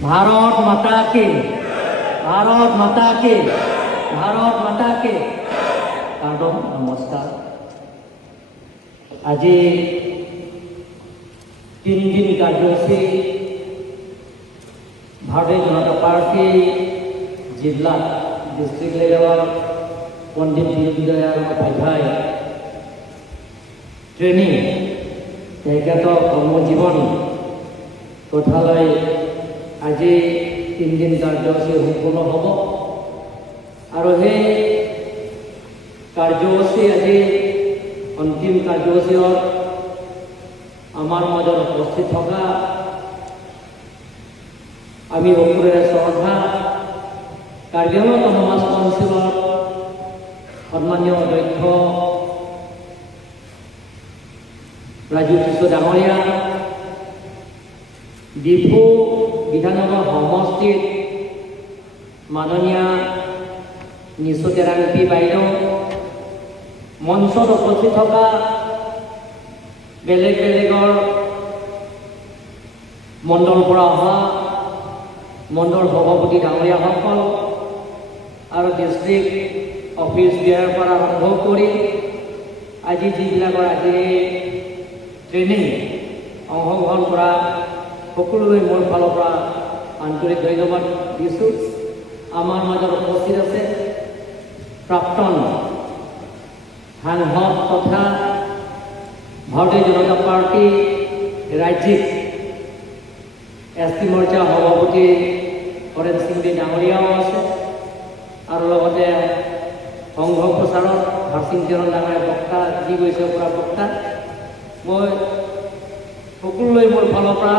भारत माता की, भारत माता की, भारत माता की। কাৰ্ডম নমস্কাৰ। আজি 3 দিন কাৰ্যসূচী ভাৰতীয় জনতা পাৰ্টি জিলা ডিষ্ট্ৰিক্ট লেভেলৰ পণ্ডিত দীনদয়াল উপাধ্যায় ট্ৰেইনিং তেখেতৰ কৰ্মজীৱন কথালৈ আজি 3 দিন কাৰ্যসূচী সম্পূৰ্ণ হ'ব আৰু সেই কাৰ্যসূচী আজি অন্তিম কাৰ্যসূচীৰ আমাৰ মাজত উপস্থিত থকা আমি সকলোৰে শ্ৰদ্ধা কাৰ্বি আংলং সমাজ কাউন্সিলৰ সন্মানীয় অধ্যক্ষ ৰাজু কিশোৰ ডাঙৰীয়া, ডিফু বিধানসভা সমষ্টিত মাননীয় নিশোতে ৰাংপি বাইদেউ, মঞ্চত উপস্থিত থকা বেলেগ বেলেগৰ মণ্ডলৰ পৰা অহা মণ্ডল সভাপতি ডাঙৰীয়াসকল আৰু ডিষ্ট্ৰিক্ট অফিচ বিয়াৰ পৰা আৰম্ভ কৰি আজি যিবিলাকৰ আজি ট্ৰেইনিং অংশগ্ৰহণ কৰা সকলোৱে মোৰ ফালৰ পৰা আন্তৰিক ধন্যবাদ দিছোঁ। আমাৰ মাজত উপস্থিত আছে প্ৰাক্তন সাংসদ তথা ভাৰতীয় জনতা পাৰ্টি ৰাজ্যিক এছ টি মৰ্চা সভাপতি হৰেণ সিং দে ডাঙৰীয়াও আছে আৰু লগতে সংঘ প্ৰচাৰত হৰসিংচৰণ ডাঙৰীয়া বক্তা যি গৈছে পৰা বক্তা। মই সকলোৱে মোৰ ফালৰ পৰা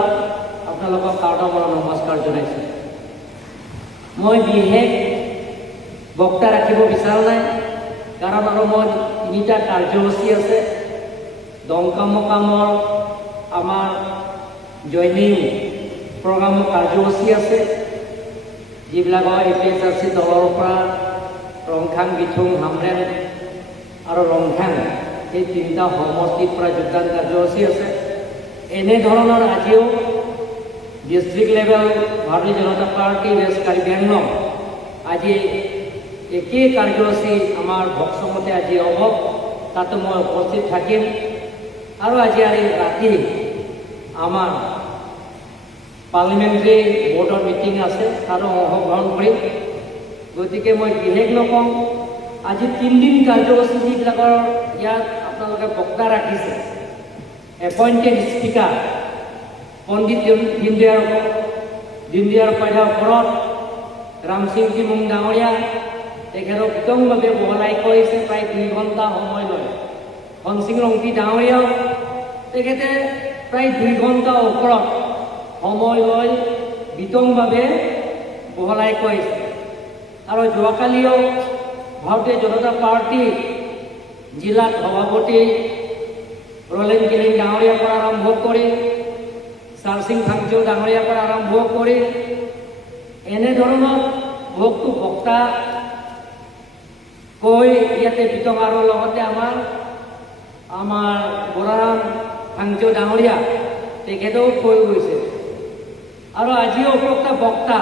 আপোনালোকক কাৰ্ডৰ পৰা নমস্কাৰ জনাইছোঁ। মই বিশেষ বক্তা ৰাখিব বিচৰা নাই, কাৰণ আৰু মই 3টা কাৰ্যসূচী আছে। দমকামৰ আমাৰ জইনিং প্ৰগ্ৰামৰ কাৰ্যসূচী আছে, যিবিলাকৰ APSRC দলৰ পৰা ৰংখাং, বিথুং, হামৰেং আৰু ৰংখাং এই 3টা সমষ্টিৰ পৰা যোগদান কাৰ্যসূচী আছে। এনেধৰণৰ আজিও ডিষ্ট্ৰিক্ট লেভেল ভাৰতীয় জনতা পাৰ্টি ৱেষ্ট কাৰ্বি আংলং আজি একেই কাৰ্যসূচী আমাৰ ভক্সমতে আজি হ'ব, তাতো মই উপস্থিত থাকিম। আৰু আজি ৰাতি আমাৰ পাৰ্লিমেণ্টাৰী বৰ্ডৰ মিটিং আছে, তাতো অংশগ্ৰহণ কৰিম। গতিকে মই বিশেষ নকওঁ, আজি 3 দিন কাৰ্যসূচী যিবিলাকৰ ইয়াত আপোনালোকে বক্তা ৰাখিছে, এপইণ্টেড স্পীকাৰ পণ্ডিত দীনদয়াল উপাধ্যায়ৰ ওপৰত ৰামসিং কিমুং ডাঙৰীয়া তেখেতক বিতংভাৱে বহলাই কৰিছে, প্ৰায় 2 ঘণ্টা সময় লয়। হনসিং ৰংপি ডাঙৰীয়াও তেখেতে প্ৰায় 2 ঘণ্টাৰ ওপৰত সময় লৈ বিতংভাৱে বহলাই কৰিছে। আৰু যোৱাকালিও ভাৰতীয় জনতা পাৰ্টি জিলাত সভাপতি ৰলেন কেলিং ডাঙৰীয়াৰ পৰা আৰম্ভ কৰি চাৰসিং ফাংচৌ ডাঙৰীয়াৰ পৰা আৰম্ভ কৰি এনেধৰণৰ বহুতো বক্তা কৈ ইয়াতে বিতং আৰু লগতে আমাৰ বৰাৰাম ফাংচৌ ডাঙৰীয়া তেখেতেও কৈ গৈছে। আৰু আজিও উপৰোক্ত বক্তা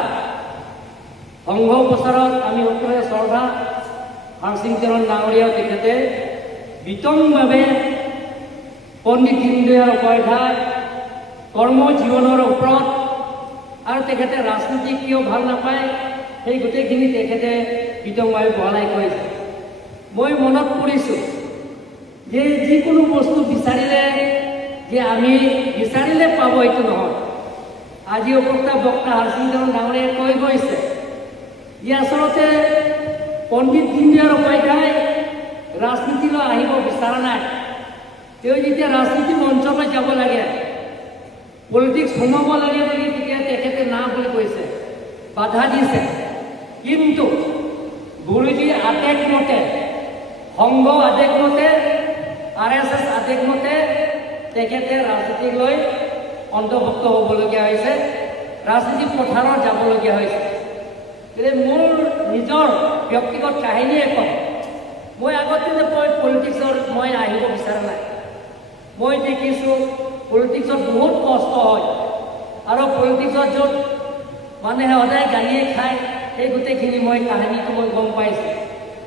সংঘ প্ৰচাৰত আমি সকলোৱে শ্ৰদ্ধা হৰসিংচৰণ ডাঙৰীয়াও তেখেতে বিতংভাৱে পণ্ডিত দীনদয়াল উপাধ্যায় কৰ্মজীৱনৰ ওপৰত আৰু তেখেতে ৰাজনীতি কিয় ভাল নাপায় সেই গোটেইখিনি তেখেতে বিতংভাৱে বহলাই কৰিছে। মই মনত পৰিছোঁ যে যিকোনো বস্তু বিচাৰিলে যে আমি বিচাৰিলে পাব এইটো নহয়। আজি উপৰোক্ত বক্তা হৰসিংচৰণ ডাঙৰীয়াই কৈ গৈছে যে আচলতে পণ্ডিত দীনদয়াল উপাধ্যায় ৰাজনীতিলৈ আহিব বিচৰা নাই। তেওঁ যেতিয়া ৰাজনীতি মঞ্চলৈ যাব লাগে, পলিটিক্স সোমাব লাগে বুলি তেতিয়া তেখেতে না বুলি কৈছে, বাধা দিছে। কিন্তু গুৰুজীৰ আদেশ মতে, সংঘ আদেশ মতে, RSS আদেশ মতে তেখেতে ৰাজনীতিক লৈ অন্তৰ্ভুক্ত হ'বলগীয়া হৈছে, ৰাজনীতি পথাৰত যাবলগীয়া হৈছে। গতিকে মোৰ নিজৰ ব্যক্তিগত কাহিনীয়ে কওঁ, মই আগতে পলিটিক্সত মই আহিব বিচৰা নাই। মই দেখিছোঁ পলিটিক্সত বহুত কষ্ট হয় আৰু পলিটিক্সত য'ত মানুহে সদায় গালিয়ে খায় সেই গোটেইখিনি মই কাহিনীটো মই গম পাইছোঁ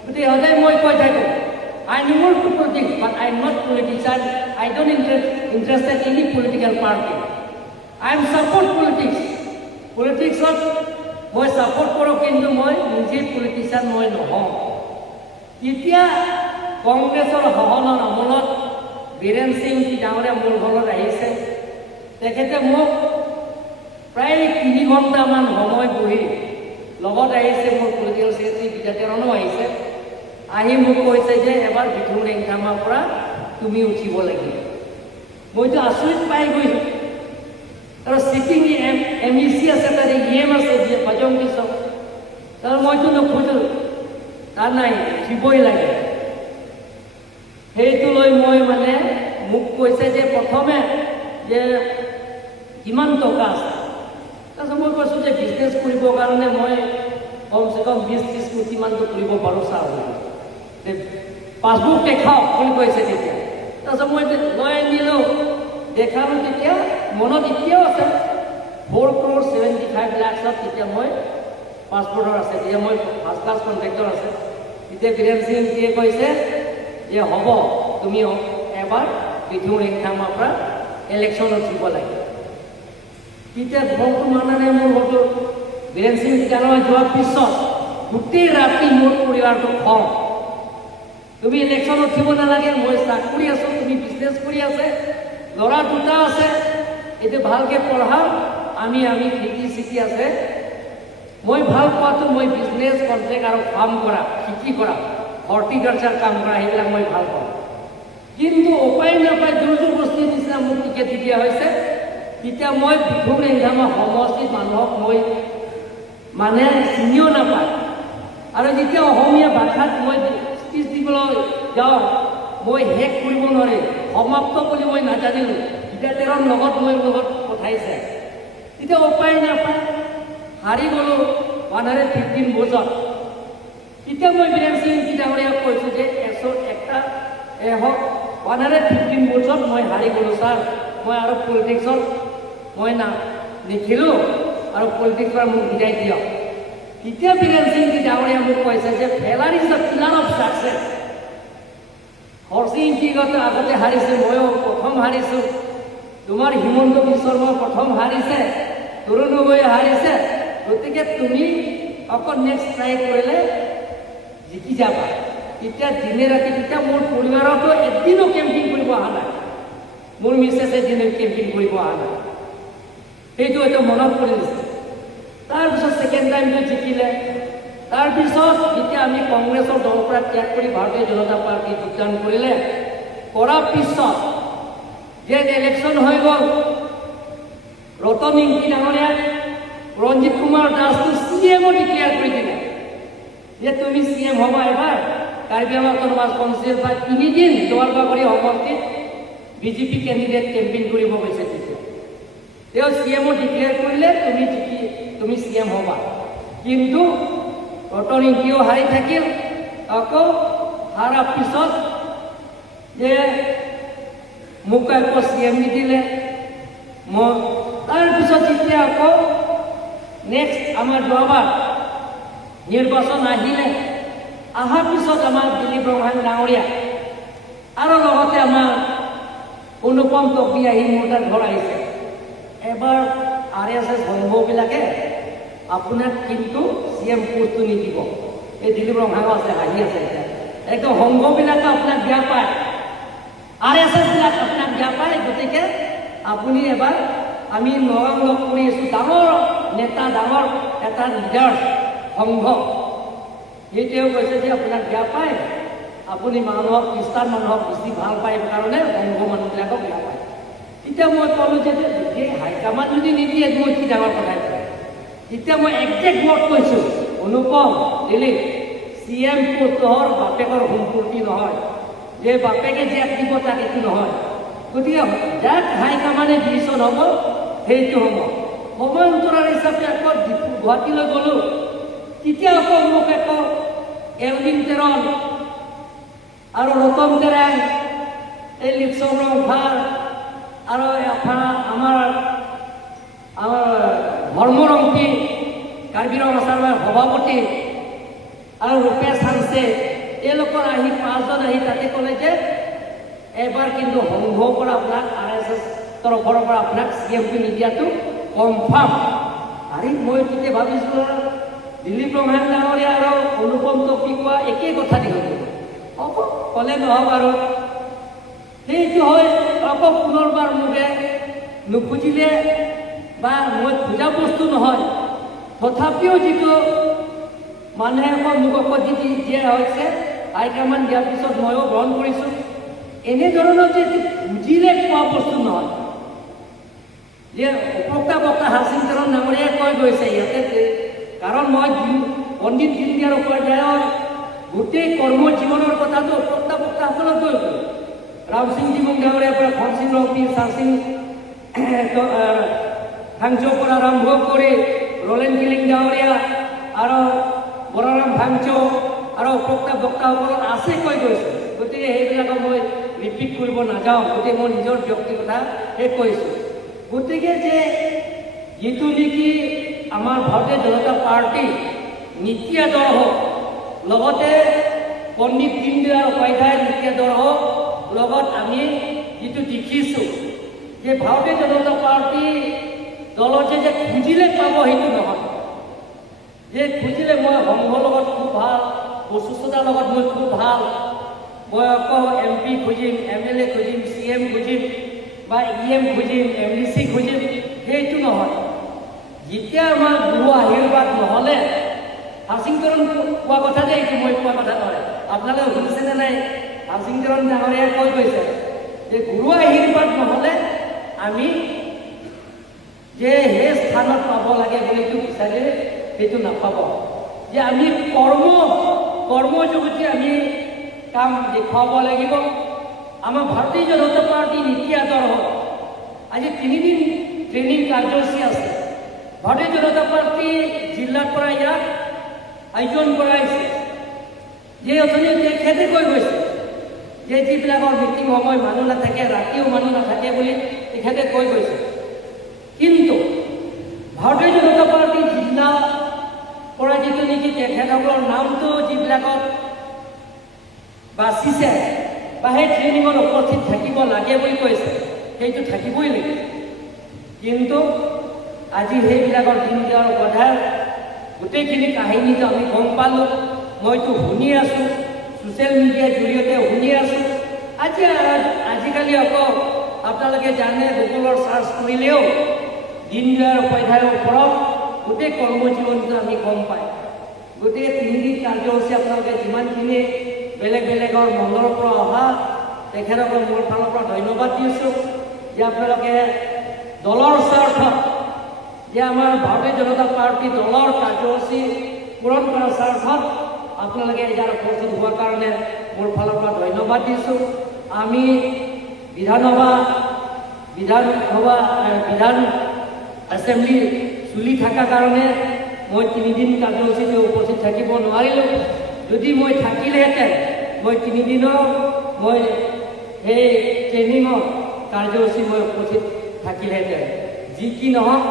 গতিকে সদায় মই কৈ থাকোঁ I am not to politics, but I am not politician. I don't interested in any political party. I am support politics. Politics মই support কৰোঁ কিন্তু মই নিজে পলিটিচিয়ান মই নহওঁ এতিয়া কংগ্ৰেছৰ সহনৰ আমোলত বীৰেন সিং ডাঙৰীয়া মোৰ ঘৰত আহিছে তেখেতে মোক প্ৰায় 3 ঘণ্টামান সময় বহি লগত আহিছে মোৰ পলিটিকেল ছেক্ৰেটাৰী বিদ্যাতেৰণো আহিছে আহি মোক কৈছে যে এবাৰ বিষ্ণু ৰেংকামাৰ পৰা তুমি উঠিব লাগিব মইতো আচৰিত পাই গৈছোঁ আৰু চিটিং MEC আছে তাৰে EM আছে যে ভজন কিশোৰ তাৰ মইতো নোখোজোঁ তাৰ নাই উঠিবই লাগে সেইটো লৈ মই মানে মোক কৈছে যে প্ৰথমে যে কিমান টকা আছে তাৰপিছত মই কৈছোঁ যে বিজনেছ কৰিবৰ কাৰণে মই কমচে কম 20-30 কোটিমানটো কৰিব পাৰোঁ ছাৰ পাছবুক দেখাওক বুলি কৈছে তেতিয়া তাৰপিছত মই লৈ আনিলোঁ দেখালোঁ তেতিয়া মনত এতিয়াও আছে 4,75 লাখ তেতিয়া মই পাছপৰ্টৰ আছে তেতিয়া মই ফাৰ্ষ্ট ক্লাছ কণ্ট্ৰেক্টৰ আছে তেতিয়া বীৰেন সিংজীয়ে কৈছে যে হ'ব তুমি এবাৰ বিষ্ণু ৰেংকামাৰ পৰা ইলেকশ্যন উঠিব লাগে তেতিয়া ঘৰটো মানে নাই মোৰ ঘৰটো বীৰেন সিং বিদ্যালয় যোৱাৰ পিছত গোটেই ৰাতি মোৰ পৰিবাৰটো খং তুমি ইলেকশ্যন উঠিব নালাগে মই চাকৰি আছোঁ তুমি বিজনেছ কৰি আছে ল'ৰা দুটা আছে এইটো ভালকৈ পঢ়া আমি খেতি চিটি আছে মই ভাল পোৱাটো মই বিজনেছ কণ্ট্ৰেক্ট আৰু কাম কৰা খেতি কৰা হৰ্টিকালচাৰ কাম কৰা সেইবিলাক মই ভাল পাওঁ কিন্তু উপায় নাপায় জোৰ বস্তুৰ নিচিনা মোক টিকেট দিয়া হৈছে তেতিয়া মই বিষ্ণু ৰেংকামাৰ সমষ্টিৰ মানুহক মই মানে চিনিও নাপায় আৰু যেতিয়া অসমীয়া ভাষাত মই স্পীচ দিবলৈ যাওঁ মই শেষ কৰিব নোৱাৰে সমাপ্ত বুলি মই নাজানিলোঁ এতিয়া তেওঁৰ লগত মই লগত পঠাইছে তেতিয়া উপায় নাপায় হাৰি গ'লোঁ 115 ভোটত তেতিয়া মই বীৰেন সিং ডাঙৰীয়াক কৈছোঁ যে 115 ভোটত মই হাৰি গ'লোঁ ছাৰ মই আৰু পলিটিক্সত মই নিখিলোঁ আৰু পলিটিক্সৰ মোক বিদায় দিয়ক তেতিয়া বীৰেন সিং ডাঙৰীয়া মোক কৈছে যে failure is the pillar of success Harsingh আগতে হাৰিছে ময়ো প্ৰথম হাৰিছোঁ তোমাৰ হিমন্ত বিশ্ব শৰ্মা প্ৰথম হাৰিছে তৰুণ গগৈ হাৰিছে গতিকে তুমি অকল নেক্সট ট্ৰাই কৰিলে জিকি যাবা এতিয়া দিনে ৰাতি তেতিয়া মোৰ পৰিবাৰতো এদিনো কেম্পিং কৰিব অহা নাই মোৰ মিছেছে এদিনো কেম্পিং কৰিব অহা নাই সেইটো এটা মনত পৰি দিছে তাৰপিছত ছেকেণ্ড টাইমটো জিকিলে তাৰপিছত যেতিয়া আমি কংগ্ৰেছৰ দলৰ পৰা ত্যাগ কৰি ভাৰতীয় জনতা পাৰ্টি যোগদান কৰিলে কৰাৰ পিছত যে ইলেকশ্যন হৈ গ'ল ৰতন ইংকি ডাঙৰীয়া ৰঞ্জিত কুমাৰ দাসটো CMও ডিক্লেয়াৰ কৰি দিলে যে তুমি CM হ'বা এবাৰ কাৰ্বি আংলং অট'নমাছ কাউন্সিল বা 3 দিন দৰবাৰী সমষ্টিত BJP কেণ্ডিডেট কেম্পেইন কৰিব গৈছে তেতিয়া তেওঁ CMও ডিক্লেয়াৰ কৰিলে তুমি CM হ'বা কিন্তু ৰতন ইংকিও হাৰি থাকিল আকৌ হাৰাৰ পিছত যে মোক আকৌ CM নিদিলে মই তাৰপিছত যেতিয়া আকৌ নেক্সট আমাৰ যোৱাবাৰ নিৰ্বাচন আহিলে অহাৰ পিছত আমাৰ দিলীপ বৰগোহাঁই ডাঙৰীয়া আৰু লগতে আমাৰ অনুপম টকী আহি মোৰ তাত ঘৰ আহিছে এবাৰ RSS সংঘবিলাকে আপোনাক কিন্তু CM পোষ্টটো নিদিব এই দিলীপ বৰগোহাঁইও আছে হাঁহি আছে এতিয়া একদম সংঘবিলাকে আপোনাক বেয়া পায় RSS বিলাক আপোনাক বেয়া পায় গতিকে আপুনি এবাৰ আমি নগাঁও লগ কৰি আছোঁ ডাঙৰ নেতা ডাঙৰ এটা লিডাৰ সংঘ সেইটোৱেও কৈছে যে আপোনাক বেয়া পায় আপুনি মানুহক খ্ৰীষ্টান মানুহক বেছি ভাল পায় কাৰণে সংঘ মানুহবিলাকক বেয়া পায় তেতিয়া মই ক'লোঁ যে হাইকমাণ্ড যদি নিদিয়ে মই কি ডাঙৰ কথাই কওঁ তেতিয়া মই একজেক্ট ৱৰ্ড কৈছোঁ অনুপম দিলীপ CM পোষ্টৰ বাপেকৰ সম্পত্তি নহয় যে বাপেকে যাক দিব তাক এইটো নহয় গতিকে যাক হাইকমাণ্ডে ডিচিশ্যন হ'ব সেইটো হ'ব সমান্তৰাল হিচাপে আকৌ গুৱাহাটীলৈ গ'লোঁ তেতিয়া আকৌ মোক আকৌ এলভিন তেৰণ আৰু ৰতন তেৰাং এই লিপচন ৰংফাৰ আৰু আমাৰ ধৰ্মৰংপী কাৰ্বি আংলং সভাৰ সভাপতি আৰু ৰূপেশ হানছে তেওঁলোকৰ আহি 5জন আহি তাতে ক'লে যে এবাৰ কিন্তু সংঘৰ পৰা আপোনাক RSS তৰফৰ পৰা আপোনাক CMP নিদিয়াটো কনফাৰ্ম। আৰে মই তেতিয়া ভাবিছোঁ দিলীপ ৰমেন ডাঙৰীয়া আৰু অনুপম টপিকোৱা একেই কথা দিলোঁ হ'ব ক'লে নহ'ব আৰু সেইটো হয়। আকৌ পুনৰবাৰ মোকে নুখুজিলে বা মই খোজা বস্তু নহয়, তথাপিও যিটো মানুহে মোক আকৌ যি দিয়া হৈছে হাইকমাণ্ড দিয়াৰ পিছত ময়ো গ্ৰহণ কৰিছোঁ। এনেধৰণৰ যে খুজিলে পোৱা বস্তু নহয়, যে উপভোক্তা বক্তা হাসিং চৰণ ডাঙৰীয়াই কৈ গৈছে ইয়াতে, কাৰণ মই পণ্ডিত দীনদয়াল উপাধ্যায়ৰ গোটেই কৰ্মজীৱনৰ কথাটো উপভোক্তা বক্তাসকলক কৈ গ'ল। ৰাম সিং জীমুং ডাঙৰীয়াৰ পৰা ধন সিং ৰংপি, চাৰ সিং ভাংচোৰ পৰা আৰম্ভ কৰি ৰলেন কিলিং ডাঙৰীয়া আৰু বৰাৰাম ভাংচো আৰু উপভোক্তা বক্তাসকলক আছে কৈ গৈছে। গতিকে সেইবিলাকক মই ৰিপিট কৰিব নাযাওঁ, গতিকে মই নিজৰ ব্যক্তিগতহে কৈছোঁ। গতিকে যে যিটো নেকি আমাৰ ভাৰতীয় জনতা পাৰ্টি নীতি আদৰ্শ, লগতে পণ্ডিত দীনদয়াল উপাধ্যায়ৰ নীতি আদৰ্শ লগত আমি যিটো দেখিছোঁ যে ভাৰতীয় জনতা পাৰ্টি দলত যে খুজিলে পাব সেইটো নহয়, যে খুজিলে মই সংঘৰ লগত খুব ভাল, বৈশিষ্ট্যতাৰ লগত মই খুব ভাল, মই আকৌ MP খুজিম, MLA খুজিম, CM খুজিম বা EM খুজিম, MDC খুজিম, সেইটো নহয়। যেতিয়া আমাৰ গুৰু আশীৰ্বাদ নহ'লে, হাসিংচৰণ কোৱা কথা যে এইটো মই কোৱা কথা নহয়, আপোনালোকে শুনিছেনে নাই? হাসিংচৰণ ডাঙৰীয়াই কৈ গৈছে যে গুৰু আশীৰ্বাদ নহ'লে আমি যে সেই স্থানত পাব লাগে বুলি বিচাৰিলে সেইটো নাপাব। যে আমি কৰ্মযোগেদি আমি কাম দেখুৱাব লাগিব। আমাৰ ভাৰতীয় জনতা পাৰ্টি নীতি আদৰ্শ আজি 3 দিন ট্ৰেইনিং কাৰ্যসূচী আছে। ভাৰতীয় জনতা পাৰ্টি জিলাৰ পৰা ইয়াত আয়োজন কৰাইছে। যে অথনি তেখেতে কৈ গৈছে যে যিবিলাকৰ মিটিং সময় মানুহ নাথাকে, ৰাতিও মানুহ নাথাকে বুলি তেখেতে কৈ গৈছে। কিন্তু ভাৰতীয় জনতা পাৰ্টি জিলা পৰা যিটো নেকি তেখেতসকলৰ নামটো যিবিলাকত বাচিছে বা সেই ট্ৰেইনিঙত উপস্থিত থাকিব লাগে বুলি কৈছে, সেইটো থাকিবই লাগিব। কিন্তু আজি সেইবিলাকৰ দীনদয়াল উপাধ্যায়ৰ গোটেইখিনি কাহিনীটো আমি গম পালোঁ, মইতো শুনি আছোঁ, ছ'চিয়েল মিডিয়াৰ জৰিয়তে শুনি আছোঁ। আজিকালি আকৌ আপোনালোকে জানে গুগলৰ চাৰ্চ কৰিলেও দীনদয়াল উপাধ্যায়ৰ ওপৰত গোটেই কৰ্মজীৱনটো আমি গম পায়। গতিকে 3 দিন কাৰ্যসূচী আপোনালোকে যিমানখিনি বেলেগ বেলেগৰ মণ্ডলৰ পৰা অহা তেখেতসকল মোৰ ফালৰ পৰা ধন্যবাদ দিছোঁ যে আপোনালোকে দলৰ স্বাৰ্থত, যে আমাৰ ভাৰতীয় জনতা পাৰ্টি দলৰ কাৰ্যসূচী পূৰণ কৰাৰ স্বাৰ্থত আপোনালোকে ইয়াৰ উপস্থিত হোৱাৰ কাৰণে মোৰ ফালৰ পৰা ধন্যবাদ দিছোঁ। আমি বিধান এছেম্বলি চলি থকাৰ কাৰণে মই 3 দিন কাৰ্যসূচীতে উপস্থিত থাকিব নোৱাৰিলোঁ। যদি মই থাকিলেহেঁতেন মই 3 দিনৰ মই সেই ট্ৰেইনিঙৰ কাৰ্যসূচী মই উপস্থিত থাকিলেহেঁতেন। যি কি নহওক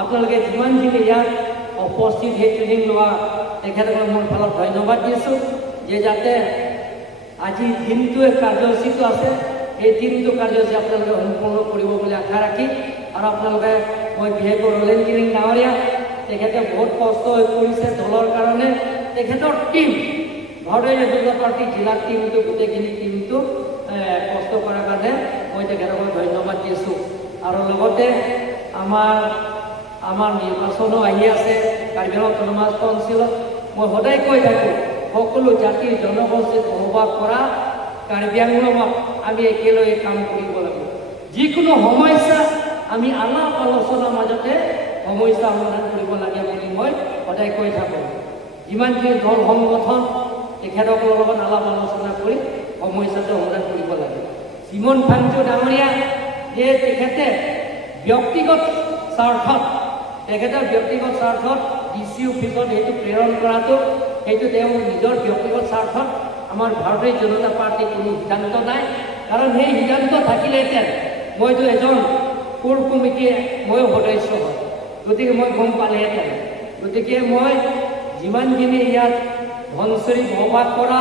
আপোনালোকে যিমানখিনি ইয়াত উপস্থিত সেই ট্ৰেইনিং লোৱা তেখেতসকলক মোৰ ফালত ধন্যবাদ দিছোঁ, যে যাতে আজি দিনটোৱে কাৰ্যসূচীটো আছে, এই দিনটো কাৰ্যসূচী আপোনালোকে সম্পূৰ্ণ কৰিব বুলি আশা ৰাখি, আৰু আপোনালোকে মই বিশেষকৈ ৰলেন কিলিং ডাঙৰীয়া তেখেতে বহুত কষ্ট হৈ পৰিছে দলৰ কাৰণে। তেখেতৰ টীম ভাৰতীয় জনতা পাৰ্টি জিলাৰ টীমটো গোটেইখিনি টীমটো কষ্ট কৰাৰ কাৰণে মই তেখেতসকলক ধন্যবাদ দিছোঁ। আৰু লগতে আমাৰ নিৰ্বাচনো আহি আছে কাৰ্বি আংলং অট'নমাছ কাউন্সিলত। মই সদায় কৈ থাকোঁ সকলো জাতিৰ জনগোষ্ঠীক সহবাস কৰা কাৰ্বি আংলঙত আমি একেলগে কাম কৰিব লাগিব। যিকোনো সমস্যা আমি আলাপ আলোচনাৰ মাজতে সমস্যা সমাধান কৰিব লাগে বুলি মই সদায় কৈ থাকোঁ। যিমানখিনি দল সংগঠন তেখেতসকলৰ লগত আলাপ আলোচনা কৰি সমস্যাটো সমাধান কৰিব লাগে। চিমন ফাংচো ডাঙৰীয়া যে তেখেতে ব্যক্তিগত স্বাৰ্থত DC অফিচত সেইটো প্ৰেৰণ কৰাটো সেইটো তেওঁৰ নিজৰ ব্যক্তিগত স্বাৰ্থত। আমাৰ ভাৰতীয় জনতা পাৰ্টিৰ কোনো সিদ্ধান্ত নাই, কাৰণ সেই সিদ্ধান্ত থাকিলেহেঁতেন মইতো এজন কোৰ কমিটিৰ ময়ো সদস্য হয়, গতিকে মই গম পালেহেঁতেন। গতিকে মই যিমানখিনি ইয়াত ধনশিৰি বসবাস কৰা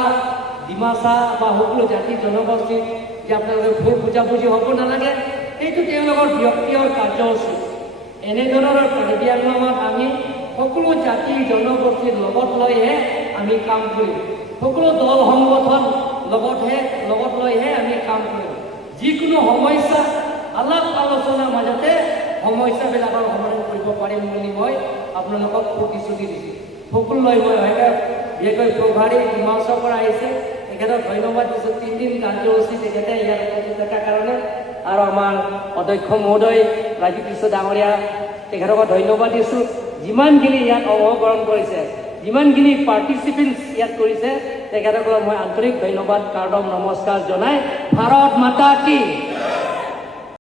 ডিমাচা বা সকলো জাতি জনগোষ্ঠী যে আপোনালোকে ভুল বুজাবুজি হ'ব নালাগে, এইটো তেওঁলোকৰ ব্যক্তিগত কাৰ্যসূচী। এনেধৰণৰ কাৰ্বি আংলঙত আমি সকলো জাতি জনগোষ্ঠীৰ লগত লৈহে আমি কাম কৰিম, সকলো দল সংগঠন লগত লৈহে আমি কাম কৰিম। যিকোনো সমস্যা আলাপ আলোচনাৰ মাজতে সমস্যাবিলাকৰ সমাধান কৰিব পাৰিম বুলি মই আপোনালোকক প্ৰতিশ্ৰুতি দিছোঁ। সকলোলৈ মই বিশেষকৈ প্ৰভাৰী ডিমাচৰ পৰা আহিছে, তেখেতক ধন্যবাদ দিছোঁ। 3 দিন কাৰ্যসূচী তেখেতে ইয়াত উপস্থিত থকাৰ কাৰণে। আৰু আমাৰ অধ্যক্ষ মহোদয় ৰাজীৱ কৃষ্ণ ডাঙৰীয়া, তেখেতকো ধন্যবাদ দিছোঁ। যিমানখিনি ইয়াত অংশগ্ৰহণ কৰিছে, যিমানখিনি পাৰ্টিচিপেণ্টছ ইয়াত কৰিছে, তেখেতসকলক মই আন্তৰিক ধন্যবাদ কাৰ্ডম নমস্কাৰ জনাই ভাৰত মাতা কি